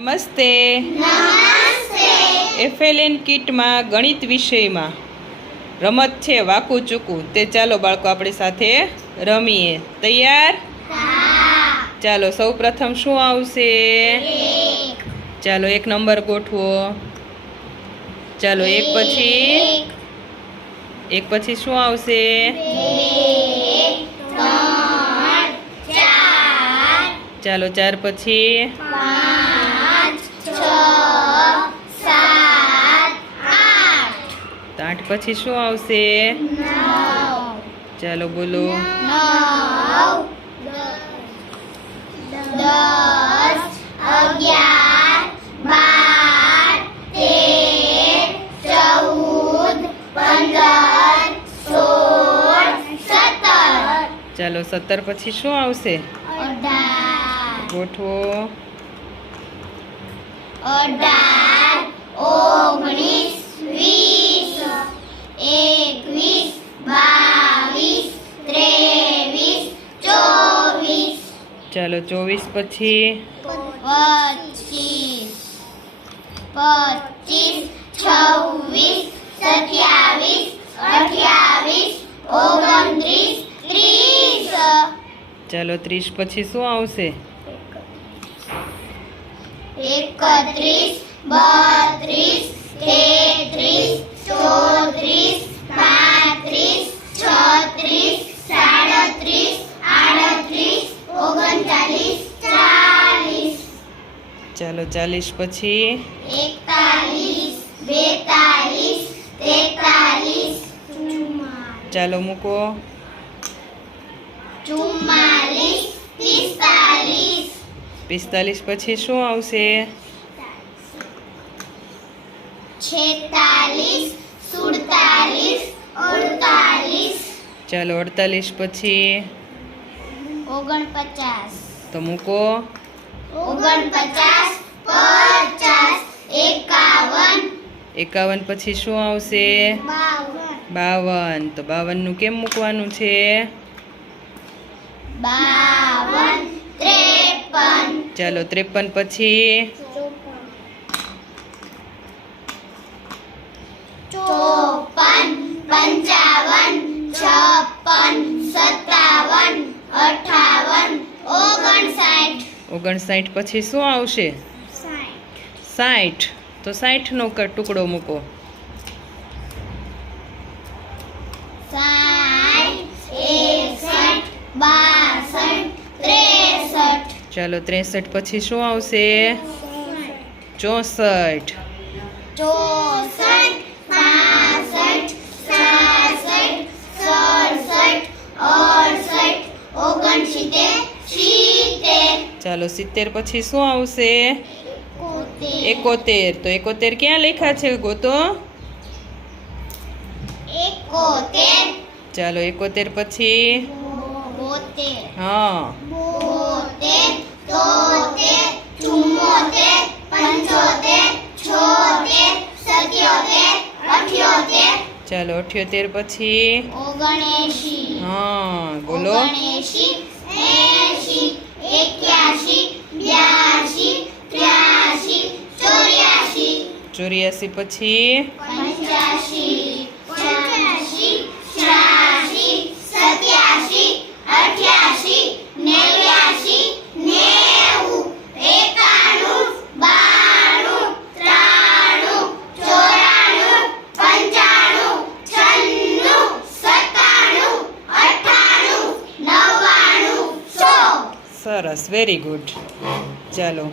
નમસ્તે. FLN કિટમાં ગણિત વિષયમાં રમત છે વાકું ચૂકું. તે ચાલો બાળકો આપણી સાથે રમીએ. તૈયાર? ચાલો સૌ પ્રથમ શું આવશે? ચાલો એક નંબર ગોઠવો. ચાલો એક પછી શું આવશે? ચાલો 4 પછી 8 પછી શું આવશે? ચાલો બોલો. 17 પછી શું આવશે? ગોઠવો. 18, 19, 20, 21, 22, 23, 24. ચાલો 24 પછી 25, 26, 27, 28, 29, 30. ચાલો 30 પછી શું આવશે? 31, 32, 33, 34, 35, 36, 37, 38, 39, 40. ચાલો 40 પછી 41, 42, 43, ચાલો મૂકો. 44, 45. 45 પછી શું આવશે? 46, 47, 48. ચાલો 48 પછી 49. તો મૂકો. 49, 50, 51. 51 પછી શું આવશે? 52. તો 52 નું કેમ મૂકવાનું છે? 52, 53. ચાલો 53 પછી 54, 55, 56, 57, 58, 59 પછી શું આવશે? 60. તો 60 નો ટુકડો મૂકો. 60, 61, 62, 63. ચાલો 63 પછી શું આવશે? 64. 64, 65, 66, 67, 68, 69, 70. ચાલો 70 પછી શું આવશે? 71. તો 71 ક્યાં લખ્યા છે? ગોતો. 71, ચાલો 71 પછી 72, હા 73, 74, 75, 76, 77, 78. ચાલો 78 પછી 79, હા બોલો. 79, 80, 81, 82, 83, 84. 84 પછી 85, 86, 87, 88, 89, 90, 91, 92, 93, 94, 95, 96, 97, 98, 99, 100. સરસ. Very good. ચાલો